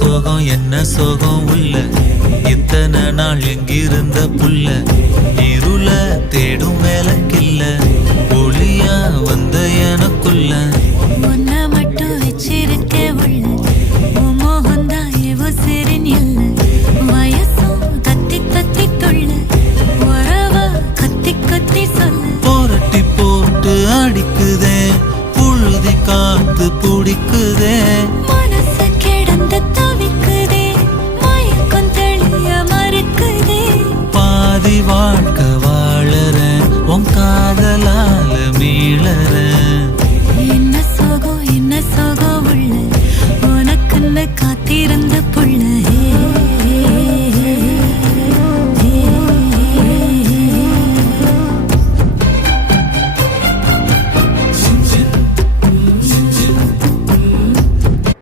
சோகம் என்ன சோகம் உள்ள இத்தனை நாள் எங்கிருந்த புல்ல இருள தேடும் வேலைக்கில்ல ஒளியா வந்த எனக்குள்ள உன்னை மட்டும் வச்சிருக்க உள்ள